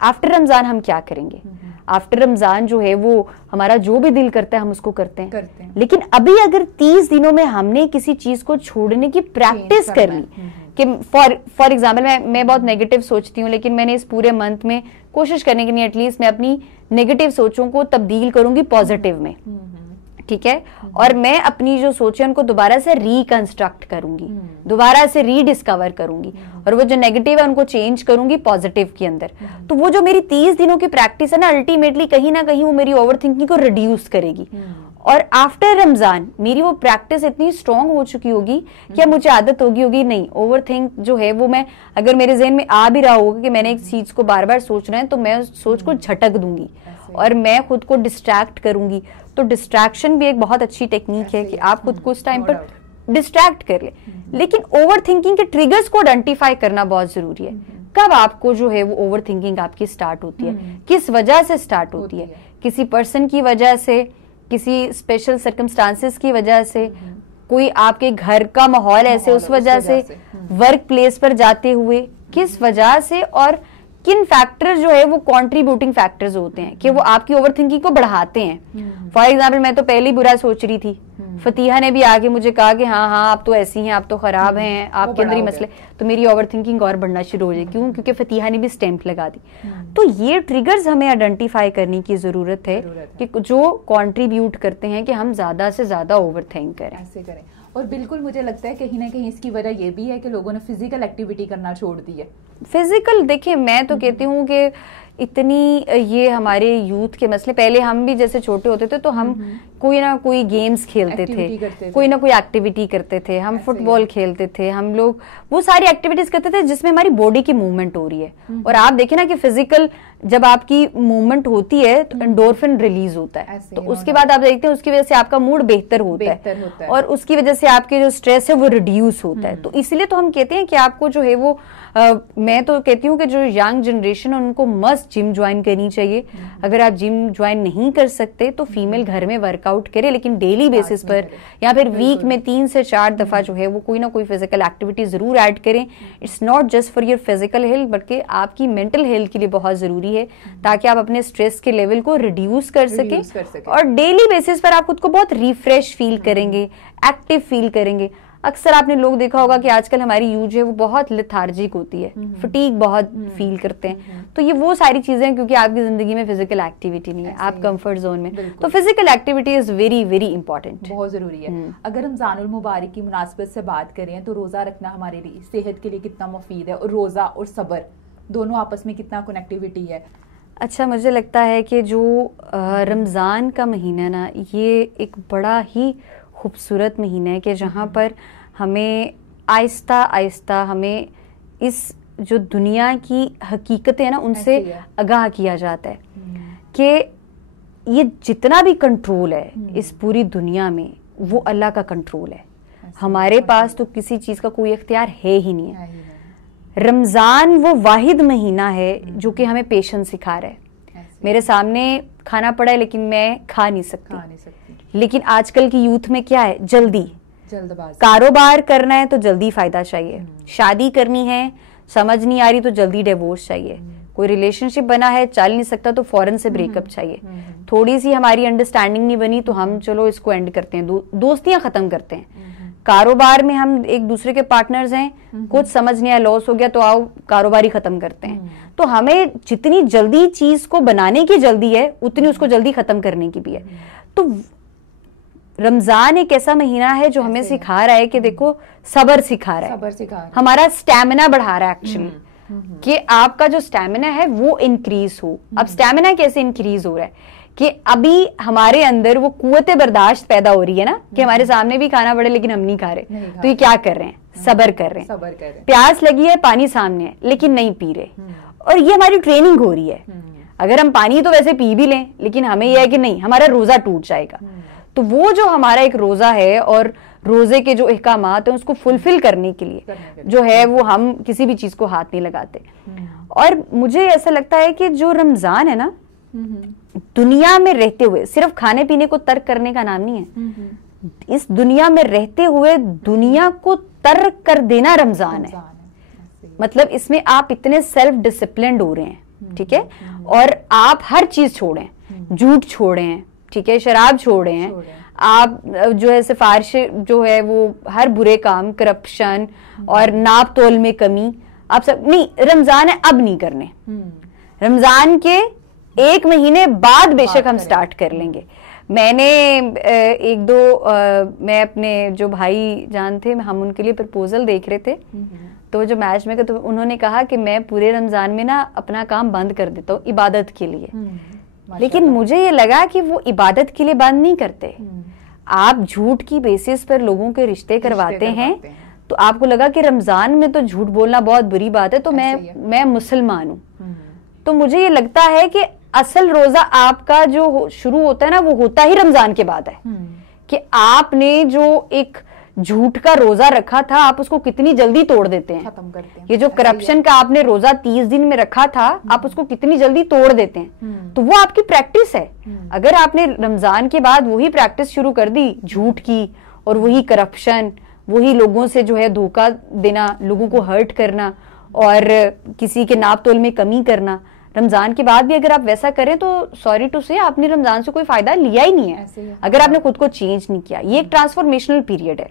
आफ्टर रमजान हम क्या करेंगे? आफ्टर रमजान जो है वो हमारा जो भी दिल करता है हम उसको करते हैं। लेकिन अभी अगर 30 दिनों में हमने किसी चीज को छोड़ने की प्रैक्टिस कर ली कि फॉर एग्जाम्पल मैं बहुत नेगेटिव सोचती हूँ, लेकिन मैंने इस पूरे मंथ में कोशिश करने के लिए एटलीस्ट मैं अपनी नेगेटिव सोचों को तब्दील करूंगी पॉजिटिव में, ठीक है, और मैं अपनी जो सोचे उनको दोबारा से रिकंस्ट्रक्ट करूंगी, दोबारा से रीडिस्कवर करूंगी, और वो जो नेगेटिव है उनको चेंज करूंगी पॉजिटिव के अंदर। तो वो जो मेरी 30 दिनों की प्रैक्टिस है ना, अल्टीमेटली कहीं ना कहीं वो मेरी ओवर थिंकिंग को रिड्यूस करेगी। और आफ्टर रमजान मेरी वो प्रैक्टिस इतनी स्ट्रांग हो चुकी होगी कि अब मुझे आदत होगी नहीं, ओवर थिंक जो है वो मैं, अगर मेरे जहन में आ भी रहा होगा कि मैंने एक चीज को बार बार सोचना है, तो मैं उस सोच को झटक दूंगी और मैं खुद को डिस्ट्रैक्ट करूंगी। तो डिस्ट्रैक्शन भी एक बहुत अच्छी टेक्निक है कि आप खुद को उस टाइम पर डिस्ट्रैक्ट कर ले। लेकिन ओवर थिंकिंग के ट्रिगर्स को आइडेंटिफाई करना बहुत जरूरी है। कब आपको जो है वो ओवर थिंकिंग आपकी स्टार्ट होती है, किस वजह से स्टार्ट होती है? किसी पर्सन की वजह से, किसी स्पेशल सर्कमस्टांसेस की वजह से, कोई आपके घर का माहौल ऐसे उस वजह से, वर्क प्लेस पर जाते हुए किस वजह से, और किन फैक्टर जो है वो कंट्रीब्यूटिंग फैक्टर्स होते हैं कि वो आपकी ओवरथिंकिंग को बढ़ाते हैं। फॉर एग्जांपल मैं तो पहले ही बुरा सोच रही थी, फतीहा ने भी आके मुझे कहा कि हाँ हाँ आप तो ऐसी हैं, आप तो खराब हैं, आपके अंदर ही मसले, तो मेरी ओवरथिंकिंग और बढ़ना शुरू हो जाए। क्यों? क्योंकि फतीहा ने भी स्टैंप लगा दी। तो ये ट्रिगर्स हमें आइडेंटिफाई करने की जरूरत है कि जो कंट्रीब्यूट करते हैं कि हम ज्यादा से ज्यादा ओवरथिंक करें। ऐसे करें। और बिल्कुल मुझे लगता है कहीं ना कहीं इसकी वजह ये भी है कि लोगों ने फिजिकल एक्टिविटी करना छोड़ दी है। फिजिकल देखिए, मैं तो कहती हूँ कि इतनी ये हमारे यूथ के मसले, पहले हम भी जैसे छोटे होते थे तो हम कोई ना कोई गेम्स खेलते थे, कोई ना कोई एक्टिविटी करते थे, हम फुटबॉल खेलते थे, हम लोग वो सारी एक्टिविटीज करते थे जिसमें हमारी बॉडी की मूवमेंट हो रही है। और आप देखें ना कि फिजिकल जब आपकी मूवमेंट होती है तो एंडोर्फिन रिलीज होता है, तो उसके बाद आप देखते हैं उसकी वजह से आपका मूड बेहतर होता है और उसकी वजह से आपके जो स्ट्रेस है वो रिड्यूस होता है। तो इसलिए तो हम कहते हैं कि आपको जो है वो मैं तो कहती हूँ कि जो यंग जनरेशन है उनको मस्ट जिम ज्वाइन करनी चाहिए। अगर आप जिम ज्वाइन नहीं कर सकते तो फीमेल घर में वर्कआउट करे, लेकिन डेली बेसिस पर या फिर वीक में 3 से 4 दफा जो है वो कोई ना कोई फिजिकल एक्टिविटी जरूर ऐड करें। It's not just for your physical health बल्कि आपकी मेंटल हेल्थ के लिए बहुत जरूरी है, ताकि आप अपने स्ट्रेस के लेवल को रिड्यूस कर सकें और डेली बेसिस पर आप खुद को बहुत रिफ्रेश फील करेंगे, एक्टिव फील करेंगे। अक्सर आपने लोग देखा होगा कि आजकल हमारी यूथ जो है वो बहुत लेथार्जिक होती है, फटीग बहुत फील करते हैं। तो ये वो सारी चीजें क्योंकि आपकी जिंदगी में फिजिकल एक्टिविटी नहीं है, आप कंफर्ट जोन में, तो physical activity is very very important, बहुत जरूरी है। अगर रमजानुल मुबारक की मुनासबत से बात करें तो रोजा रखना हमारे लिए सेहत के लिए कितना मुफीद है, और रोजा और सब्र दोनों आपस में कितना कनेक्टिविटी है? अच्छा, मुझे लगता है कि जो रमज़ान का महीना ना, ये एक बड़ा ही खूबसूरत महीना है कि जहाँ पर हमें आहिस्ता आहिस्ता हमें इस जो दुनिया की हकीकतें हैं ना उनसे आगाह किया जाता है कि ये जितना भी कंट्रोल है इस पूरी दुनिया में वो अल्लाह का कंट्रोल है। हमारे पास तो किसी चीज़ का कोई इख्तियार है ही नहीं है। रमज़ान वो वाहिद महीना है जो कि हमें पेशेंस सिखा रहा है। मेरे सामने खाना पड़ा है लेकिन मैं खा नहीं सकती। लेकिन आजकल की यूथ में क्या है, जल्दबाजी, कारोबार करना है तो जल्दी फायदा चाहिए, शादी करनी है समझ नहीं आ रही तो जल्दी डिवोर्स चाहिए, कोई रिलेशनशिप बना है चल नहीं सकता तो फौरन से ब्रेकअप चाहिए, थोड़ी सी हमारी अंडरस्टैंडिंग नहीं बनी तो हम चलो इसको एंड करते हैं, दोस्तियां खत्म करते हैं। कारोबार में हम एक दूसरे के पार्टनर्स हैं, कुछ समझ नहीं आया लॉस हो गया तो आओ कारोबार ही खत्म करते हैं। तो हमें जितनी जल्दी चीज को बनाने की जल्दी है उतनी उसको जल्दी खत्म करने की भी है। तो रमजान एक ऐसा महीना है जो हमें सिखा रहा है कि देखो सब्र सिखा रहा है, हमारा स्टैमिना बढ़ा रहा है एक्चुअली, कि आपका जो स्टैमिना है वो इंक्रीज हो। अब स्टैमिना कैसे इंक्रीज हो रहा है कि अभी हमारे अंदर वो कुव्वत बर्दाश्त पैदा हो रही है ना, कि हमारे सामने भी खाना पड़े लेकिन हम नहीं खा रहे, तो ये क्या कर रहे हैं, सब्र कर रहे हैं। प्यास लगी है, पानी सामने है लेकिन नहीं पी रहे, और ये हमारी ट्रेनिंग हो रही है। अगर हम पानी तो वैसे पी भी लें लेकिन हमें यह है कि नहीं हमारा रोजा टूट जाएगा। तो वो जो हमारा एक रोजा है और रोजे के जो अहकामात है उसको फुलफिल करने के लिए जो है वो हम किसी भी चीज को हाथ नहीं लगाते। और मुझे ऐसा लगता है कि जो रमजान है ना, दुनिया में रहते हुए सिर्फ खाने पीने को तर्क करने का नाम नहीं है, इस दुनिया में रहते हुए दुनिया को तर्क कर देना रमजान है। मतलब इसमें आप इतने सेल्फ डिसिप्लिन्ड हो रहे हैं, ठीक है, और आप हर चीज छोड़ें, झूठ छोड़ें, ठीक है, शराब छोड़े हैं, आप जो है सिफारिश जो है वो हर बुरे काम, करप्शन और नाप तोल में कमी, आप सब नहीं, रमजान है अब नहीं करने, रमजान के 1 महीने बाद बेशक हम स्टार्ट कर लेंगे। मैंने एक दो मैं अपने जो भाई जान थे हम उनके लिए प्रपोजल देख रहे थे, तो जो मैच में तो उन्होंने कहा कि मैं पूरे रमजान में ना अपना काम बंद कर देता हूँ इबादत के लिए, लेकिन मुझे ये लगा कि वो इबादत के लिए बंद नहीं करते। आप झूठ की बेसिस पर लोगों के रिश्ते करवाते हैं, तो आपको लगा कि रमजान में तो झूठ बोलना बहुत बुरी बात है, तो मैं मुसलमान हूँ। तो मुझे ये लगता है कि असल रोजा आपका जो शुरू होता है ना, वो होता ही रमजान के बाद है। कि आपने जो एक झूठ का रोजा रखा था, आप उसको कितनी जल्दी तोड़ देते हैं, खत्म करते हैं। ये जो करप्शन का आपने रोजा 30 दिन में रखा था, आप उसको कितनी जल्दी तोड़ देते हैं। तो वो आपकी प्रैक्टिस है। अगर आपने रमजान के बाद वही प्रैक्टिस शुरू कर दी झूठ की, और वही करप्शन, वही लोगों से जो है धोखा देना, लोगों को हर्ट करना और किसी के नाप तोल में कमी करना, रमजान के बाद भी अगर आप वैसा करें तो सॉरी टू से आपने रमजान से कोई फायदा लिया ही नहीं है, अगर आपने खुद को चेंज नहीं किया। ये एक ट्रांसफॉर्मेशनल पीरियड है।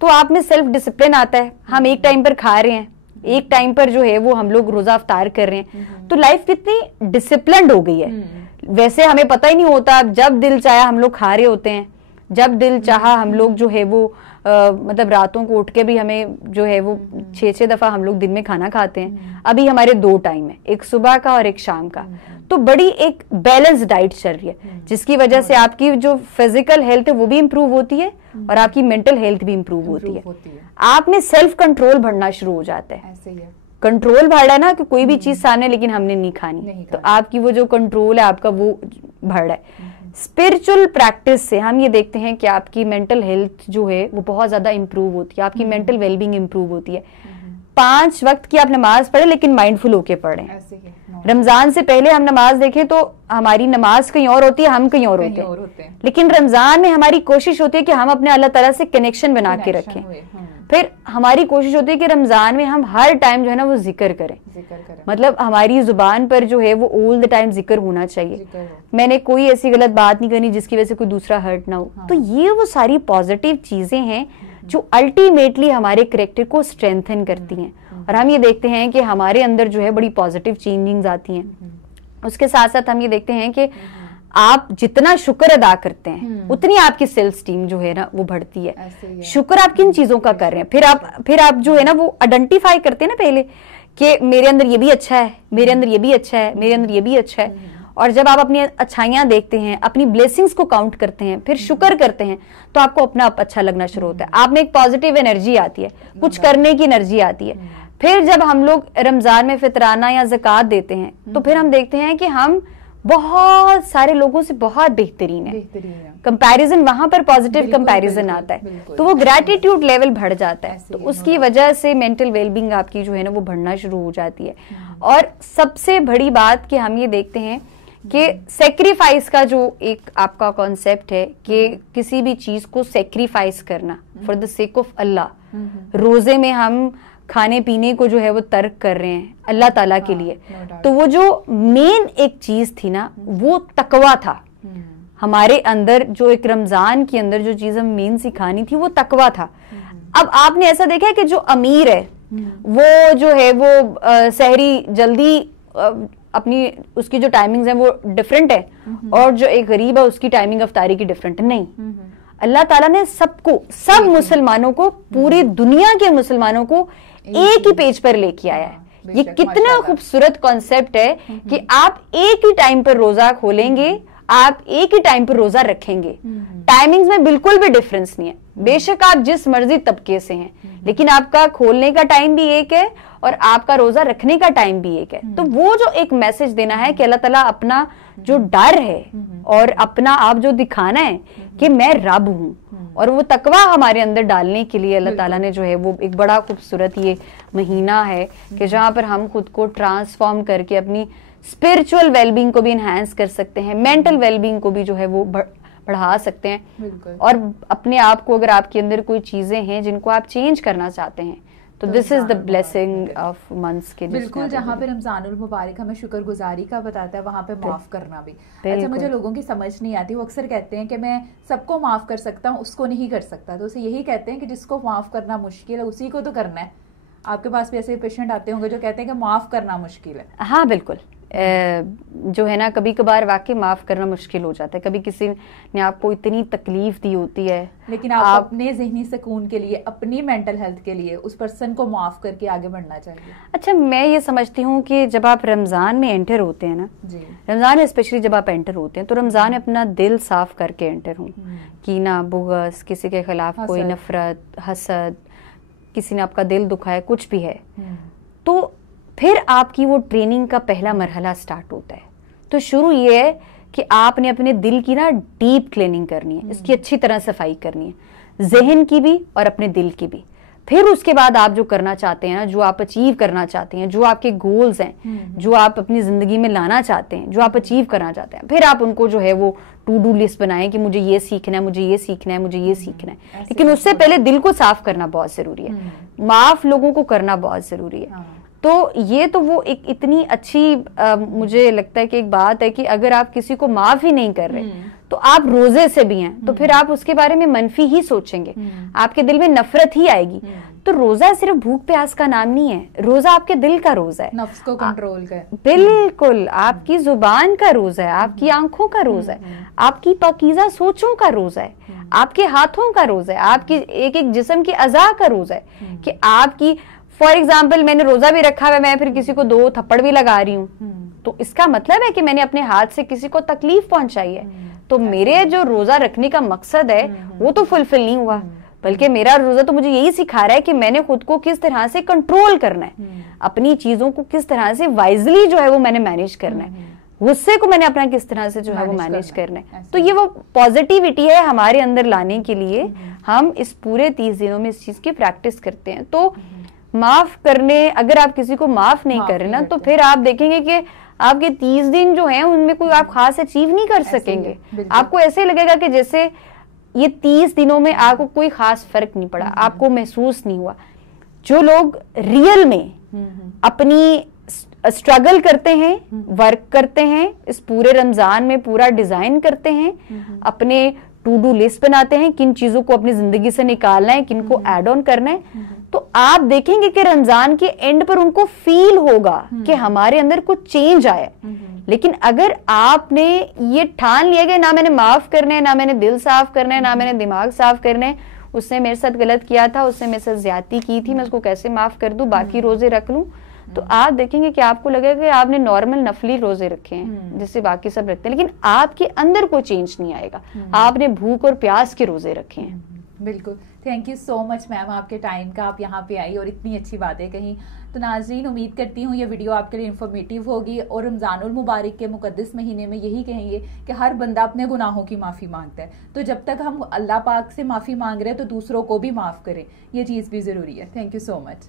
तो आप में सेल्फ डिसिप्लिन आता है। हम एक टाइम पर खा रहे हैं, एक टाइम पर जो है वो हम लोग रोजा अफ्तार कर रहे हैं, तो लाइफ कितनी डिसिप्लिन्ड हो गई है। वैसे हमें पता ही नहीं होता, जब दिल चाहा हम लोग खा रहे होते हैं, जब दिल चाहा हम लोग जो है वो मतलब रातों को उठ के भी हमें जो है वो 6-6 दफा हम लोग दिन में खाना खाते हैं। अभी हमारे 2 टाइम है, एक सुबह का और एक शाम का। तो बड़ी एक बैलेंस डाइट चल रही है, जिसकी वजह से आपकी जो फिजिकल हेल्थ है वो भी इम्प्रूव होती है और आपकी मेंटल हेल्थ भी इम्प्रूव होती है। आप में सेल्फ कंट्रोल बढ़ना शुरू हो जाता है। कंट्रोल बढ़ा है ना कि कोई भी चीज सामने लेकिन हमने नहीं खानी, तो आपकी वो जो कंट्रोल है आपका वो बढ़ रहा है। स्पिरिचुअल प्रैक्टिस से हम ये देखते हैं कि आपकी मेंटल हेल्थ जो है वो बहुत ज्यादा इंप्रूव होती है, आपकी मेंटल वेलबींग इंप्रूव होती है। 5 वक्त की आप नमाज पढ़े लेकिन माइंडफुल होके पढ़े। रमजान से पहले हम नमाज देखें तो हमारी नमाज कहीं और होती है, हम कहीं और होते हैं। लेकिन रमजान में हमारी कोशिश होती है कि हम अपने अल्लाह ताला से कनेक्शन बना के रखें। फिर हमारी कोशिश होती है कि रमजान में हम हर टाइम जो है ना वो जिक्र करें। मतलब हमारी जुबान पर जो है वो ऑल द टाइम जिक्र होना चाहिए। मैंने कोई ऐसी गलत बात नहीं करनी जिसकी वजह से कोई दूसरा हर्ट ना हो। तो ये वो सारी पॉजिटिव चीजें हैं जो अल्टीमेटली हमारे कैरेक्टर को स्ट्रेंथन करती हैं, और हम ये देखते हैं कि हमारे अंदर जो है बड़ी पॉजिटिव चेंजिंग्स आती हैं। उसके साथ साथ हम ये देखते हैं कि आप जितना शुक्र अदा करते हैं उतनी आपकी सेल्फ स्टीम जो है ना वो बढ़ती है। शुक्र आप किन चीजों का कर रहे हैं, फिर आप जो है ना वो आइडेंटिफाई करते हैं ना पहले कि मेरे अंदर ये भी अच्छा है, मेरे अंदर ये भी अच्छा है, मेरे अंदर ये भी अच्छा है। और जब आप अपनी अच्छाइयां देखते हैं, अपनी ब्लेसिंग्स को काउंट करते हैं, फिर शुक्र करते हैं, तो आपको अपना आप अच्छा लगना शुरू होता है। आप में एक पॉजिटिव एनर्जी आती है, कुछ करने की एनर्जी आती है। फिर जब हम लोग रमजान में फितराना या ज़कात देते हैं, तो फिर हम देखते हैं कि हम बहुत सारे लोगों से बहुत बेहतरीन है। कंपैरिजन, वहां पर पॉजिटिव कंपैरिजन आता है, तो वो ग्रैटिट्यूड लेवल बढ़ जाता है। तो उसकी वजह से मेंटल वेलबींग आपकी जो है ना वो बढ़ना शुरू हो जाती है। और सबसे बड़ी बात कि हम ये देखते हैं कि सेक्रीफाइस का जो एक आपका कॉन्सेप्ट है कि किसी भी चीज को सेक्रीफाइस करना फॉर द सेक ऑफ अल्लाह। रोजे में हम खाने पीने को जो है वो तर्क कर रहे हैं अल्लाह ताला के लिए। तो वो जो मेन एक चीज थी ना वो तकवा था हमारे अंदर। जो एक रमजान के अंदर जो चीज हम मेन सिखानी थी वो तकवा था। अब आपने ऐसा देखा है कि जो अमीर है वो जो है वो सहरी जल्दी अपनी उसकी जो टाइमिंग्स है वो डिफरेंट है, और जो एक गरीब है उसकी टाइमिंग अफ्तारी की डिफरेंट है। नहीं, अल्लाह ताला ने सबको, सब मुसलमानों को, पूरी दुनिया के मुसलमानों को एक ही पेज पर लेके आया है। ये कितना खूबसूरत कॉन्सेप्ट है कि आप एक ही टाइम पर रोजा खोलेंगे, आप एक ही टाइम पर रोजा रखेंगे। टाइमिंग्स में बिल्कुल भी डिफरेंस नहीं है। बेशक आप जिस मर्जी तबके से हैं, लेकिन आपका खोलने का टाइम भी एक है और आपका रोजा रखने का टाइम भी एक है। तो वो जो एक मैसेज देना है कि अल्लाह ताला अपना जो डर है और अपना आप जो दिखाना है कि मैं रब हूं, और वो तकवा हमारे अंदर डालने के लिए अल्लाह ताला ने जो है वो एक बड़ा खूबसूरत ये महीना है कि जहां पर हम खुद को ट्रांसफॉर्म करके अपनी स्पिरिचुअल वेलबींग को भी इनहैंस कर सकते हैं, मेंटल वेलबींग को भी जो है वो बढ़ा सकते हैं। और अपने आप को, अगर आपके अंदर कोई चीजें हैं जिनको आप चेंज करना चाहते हैं, तो this is the blessing of months के। बिल्कुल, जहाँ पे रमजानुल मुबारक हमें शुक्रगुजारी का बताता है, वहाँ पे माफ करना भी। अच्छा, मुझे लोगों की समझ नहीं आती, वो अक्सर कहते हैं कि मैं सबको माफ कर सकता हूँ, उसको नहीं कर सकता। तो उसे यही कहते हैं कि जिसको माफ करना मुश्किल है उसी को तो करना है। आपके पास भी ऐसे पेशेंट आते होंगे जो कहते हैं कि माफ करना मुश्किल है। हाँ बिल्कुल, जो है ना कभी कभार वाकई माफ करना मुश्किल हो जाता है। कभी किसी ने आपको इतनी तकलीफ दी होती है, लेकिन आप अपने ज़हनी सुकून के लिए, अपनी मेंटल हेल्थ के लिए उस पर्सन को माफ करके आगे बढ़ना चाहिए। अच्छा, मैं ये समझती हूँ कि जब आप रमजान में एंटर होते हैं ना जी, रमजान में स्पेशली जब आप एंटर होते हैं तो रमजान में अपना दिल साफ करके एंटर हों। कीना, बुग़्ज़, किसी के खिलाफ कोई नफरत, हसद, किसी ने आपका दिल दुखाया, कुछ भी है, तो फिर आपकी वो ट्रेनिंग का पहला मरहला स्टार्ट होता है। तो शुरू ये है कि आपने अपने दिल की ना डीप क्लीनिंग करनी है, इसकी अच्छी तरह सफाई करनी है, जहन की भी और अपने दिल की भी। फिर उसके बाद आप जो करना चाहते हैं ना, जो आप अचीव करना चाहते हैं, जो आपके गोल्स हैं, जो आप अपनी जिंदगी में लाना चाहते हैं, जो आप अचीव करना चाहते हैं, फिर आप उनको जो है वो टू डू लिस्ट बनाएं कि मुझे ये सीखना है, मुझे ये सीखना है, मुझे ये सीखना है। लेकिन उससे पहले दिल को साफ करना बहुत जरूरी है, माफ लोगों को करना बहुत जरूरी है। तो ये तो वो एक इतनी अच्छी मुझे लगता है कि एक बात है कि अगर आप किसी को माफ ही नहीं कर रहे तो आप रोजे से भी हैं तो फिर आप उसके बारे में मनफी ही सोचेंगे, आपके दिल में नफरत ही आएगी। तो रोजा सिर्फ भूख प्यास का नाम नहीं है, रोजा आपके दिल का रोजा है, नफ्स को कंट्रोल का, बिल्कुल आपकी जुबान का रोजा है, आपकी आंखों का रोजा है, आपकी पाकीज़ा सोचों का रोजा है, आपके हाथों का रोजा है, आपकी एक एक जिस्म की अज़ा का रोजा है कि आपकी फॉर एग्जाम्पल मैंने रोजा भी रखा है, मैं फिर किसी को 2 थप्पड़ भी लगा रही हूँ, तो इसका मतलब है कि मैंने अपने हाथ से किसी को तकलीफ पहुंचाई है। तो मेरे जो रोजा रखने का मकसद है वो तो फुलफिल नहीं हुआ, बल्कि मेरा रोजा तो मुझे यही सिखा रहा है कि मैंने खुद को किस तरह से कंट्रोल करना है, अपनी चीजों को किस तरह से वाइजली जो है वो मैंने मैनेज करना है, गुस्से को मैंने अपना किस तरह से जो है वो मैनेज करना है। तो ये वो पॉजिटिविटी है हमारे अंदर लाने के लिए हम इस पूरे 30 दिनों में इस चीज की प्रैक्टिस करते हैं। तो माफ करने, अगर आप किसी को माफ नहीं कर रहे ना तो फिर आप देखेंगे कि आपके 30 दिन जो हैं उनमें कोई आप खास अचीव नहीं कर सकेंगे। आपको ऐसे लगेगा कि जैसे ये 30 दिनों में आपको कोई खास फर्क नहीं पड़ा, आपको महसूस नहीं हुआ। जो लोग रियल में अपनी स्ट्रगल करते हैं, वर्क करते हैं, इस पूरे रमजान में पूरा डिजाइन करते हैं, अपने टू डू लिस्ट बनाते हैं, किन चीजों को अपनी जिंदगी से निकालना है, किन को ऐड ऑन करना है, तो आप देखेंगे कि रमजान के एंड पर उनको फील होगा कि हमारे अंदर कुछ चेंज आया। लेकिन अगर आपने ये ठान लिया कि ना मैंने माफ करना है, ना मैंने दिल साफ करना है, ना मैंने दिमाग साफ करना है, उसने मेरे साथ गलत किया था, उसने मेरे साथ ज्यादती की थी, मैं उसको कैसे माफ कर दूं, बाकी रोजे रख लूं, तो आप देखेंगे कि आपको लगेगा कि आपने नॉर्मल नफली रोजे रखे हैं जैसे बाकी सब रखते हैं, लेकिन आपके अंदर कोई चेंज नहीं आएगा, आपने भूख और प्यास के रोजे रखे हैं। बिल्कुल, thank you so much ma'am आपके टाइम का, आप यहाँ पे आई और इतनी अच्छी बातें कही। तो नाज़रीन, उम्मीद करती हूँ ये वीडियो आपके लिए इन्फॉर्मेटिव होगी और रमज़ानुल मुबारक के मुक़द्दस महीने में यही कहेंगे कि हर बंदा अपने गुनाहों की माफ़ी मांगता है, तो जब तक हम अल्लाह पाक से माफ़ी मांग रहे हैं तो दूसरों को भी माफ़ करें, ये चीज़ भी ज़रूरी है। Thank you so much.